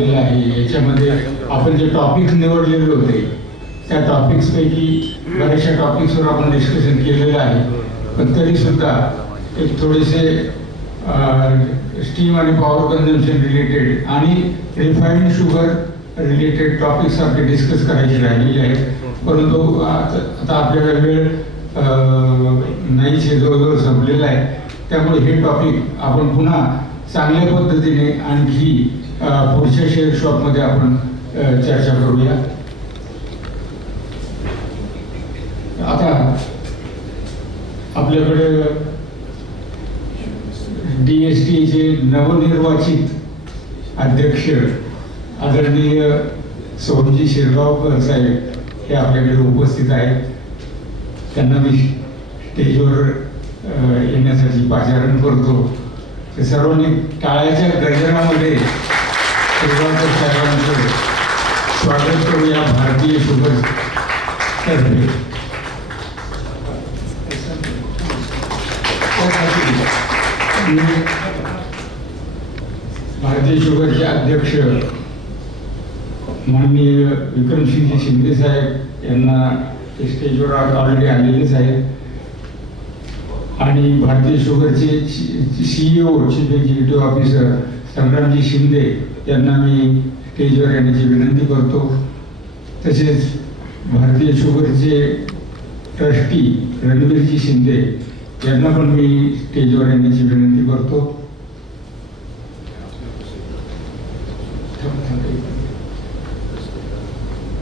याच्यामध्ये आपण जे टॉपिक्स निवडलेले होते त्या टॉपिक्सपैकी बऱ्याचशा टॉपिक्सवर आपण डिस्कशन केलेलं आहे, पण तरीसुद्धा एक थोडेसे स्टीम आणि पॉवर कन्झम्पशन रिलेटेड आणि रिफाईंड शुगर रिलेटेड टॉपिक्स आपले डिस्कस करायचे राहिलेले आहेत. परंतु आता आपल्याला वेळ नाहीच आहे, जवळजवळ संपलेला आहे. त्यामुळे हे टॉपिक आपण पुन्हा चांगल्या पद्धतीने आणखी पुढच्या शेअर शॉपमध्ये आपण चर्चा करूया. आता आपल्याकडे DSTचे नवनिर्वाचित अध्यक्ष आदरणीय सोमजी शिरगावकर साहेब हे आपल्याकडे उपस्थित आहेत. त्यांना मी स्टेजवर येण्यासाठी पाचारण करतो. ते सर्वांनी टाळ्याच्या गजरामध्ये शिरगावकर साहेबांचं स्वागत करूया भारतीय शुगर तर्फे. भारतीय शुगरचे अध्यक्ष माननीय विक्रमसिंह शिंदे साहेब यांना स्टेजवर ऑलरेडी आलेलेच आहेत. आणि भारतीय शुगरचे CEO चीफ एक्झिक्युटिव्ह ऑफिसर संग्रामजी शिंदे यांना मी स्टेजवर येण्याची विनंती करतो. तसेच भारतीय शुगरचे ट्रस्टी रणवीरजी शिंदे यांना पण मी स्टेजवर येण्याची विनंती करतो.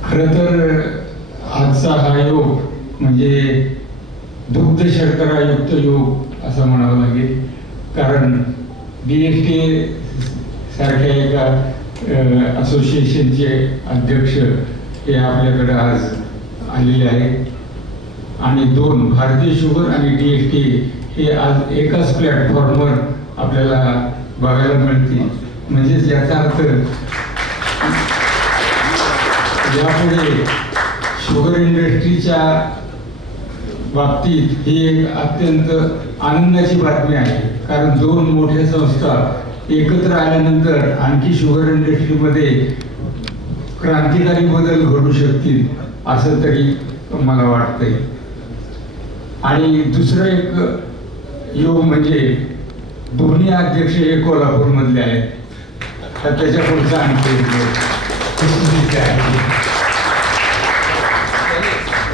खरं तर आजचा हा योग म्हणजे दुग्ध शर्करायुक्त योग असं म्हणावं लागेल, कारण DST सारख्या एका असोसिएशनचे अध्यक्ष हे आपल्याकडे आज आलेले आहेत. आणि दोन भारतीय शुगर आणि DST हे आज एकाच प्लॅटफॉर्मवर आपल्याला बघायला मिळतील. म्हणजेच याचा अर्थ यापुढे शुगर इंडस्ट्रीच्या बाबतीत ही एक अत्यंत आनंदाची बातमी आहे, कारण दोन मोठ्या संस्था एकत्र आल्यानंतर आणखी शुगर इंडस्ट्रीमध्ये क्रांतिकारी बदल घडू शकतील असं तरी मला वाटतंय. आणि दुसरं एक योग म्हणजे दोन्ही अध्यक्ष हे कोल्हापूरमधले आहेत. तर त्याच्या पुढचा आणखी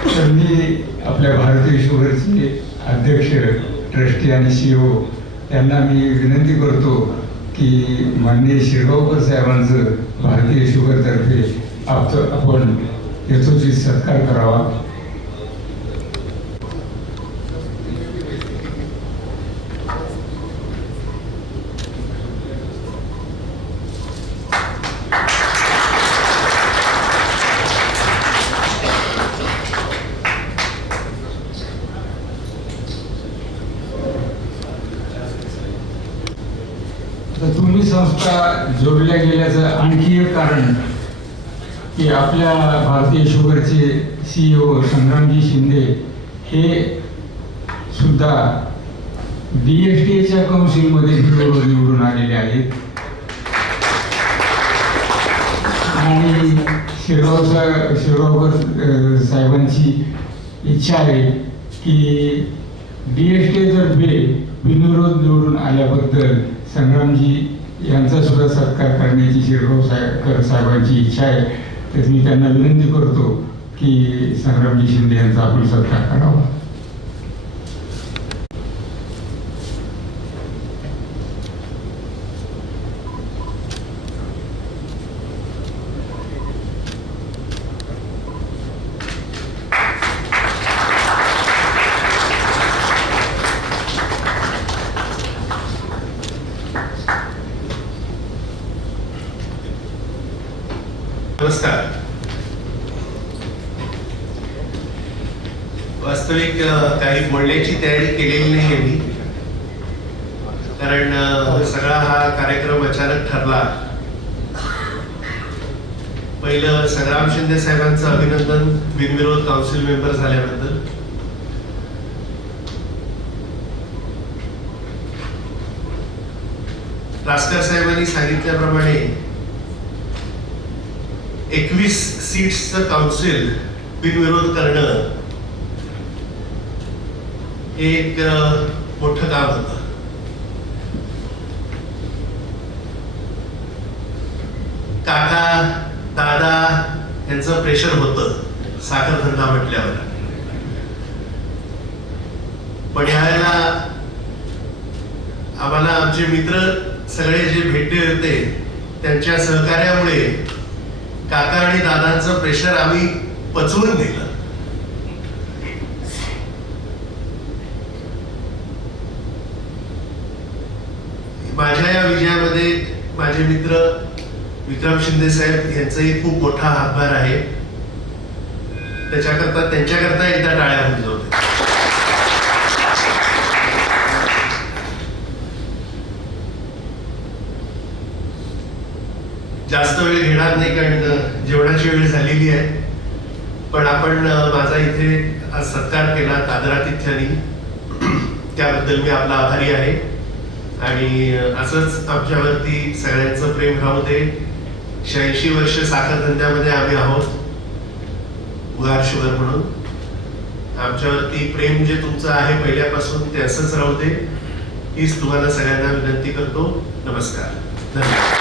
तर मी आपल्या भारतीय शुगरचे अध्यक्ष ट्रस्टी आणि CEO यांना मी विनंती करतो की माननीय शिरगावकर साहेबांचं भारतीय शुगरतर्फे आपण यथोचित सत्कार करावा. दोन्ही संस्था जोडल्या गेल्याचं आणखी एक कारण की आपल्या भारतीय शुगरचे CEO संग्रामजी शिंदे हे सुद्धा DSTच्या काउन्सिलमध्ये निवडून आलेले आहेत. आणि शिरगावकर साहेबांची इच्छा आहे की DST तर्फे बिनविरोध निवडून आल्याबद्दल संग्रामजी यांचा सुद्धा सत्कार करण्याची शिरगावकर साहेबांची इच्छा आहे. तर मी त्यांना विनंती करतो की संग्रामजी शिंदे यांचा आपण सत्कार करावा. नमस्कार. वास्तविक काही बोलण्याची तयारी केलेली नाही आहे मी, कारण सगळा हा कार्यक्रम अचानक ठरला. पहिलं संग्राम शिंदे साहेबांचं अभिनंदन बिनविरोध काउन्सिल मेंबर झाल्याबद्दल. रासकर साहेबांनी सांगितल्याप्रमाणे 21 सीट्सचं काउन्सिल बिनविरोध करणं हे एक मोठं काम होतं. काका दादा यांचं प्रेशर होतं साखर धंदा म्हटल्यावर, पण यावेळेला आम्हाला आमचे मित्र सगळे जे भेटले होते त्यांच्या सहकार्यामुळे काका आणि दादांचं प्रेशर आम्ही पचवून दिलं. माझ्या या विजयामध्ये माझे मित्र विक्रम शिंदे साहेब यांचाही खूप मोठा हातभार आहे. त्यांच्याकरता एकदा टाळ्या होतील होत्या. जास्त वेळ घेणार नाही कारण जेवणाची वेळ झालेली आहे. पण आपण माझा इथे आज सत्कार केला आदरातिथ्याने, त्याबद्दल मी आपला आभारी आहे. आणि असंच आमच्यावरती सगळ्यांचं प्रेम राहू दे. 86 वर्ष साखर धंद्यामध्ये आम्ही आहोत उगार शुगर म्हणून. आमच्यावरती प्रेम जे तुमचं आहे पहिल्यापासून ते असंच राहू दे हीच तुम्हाला सगळ्यांना विनंती करतो. नमस्कार, धन्यवाद.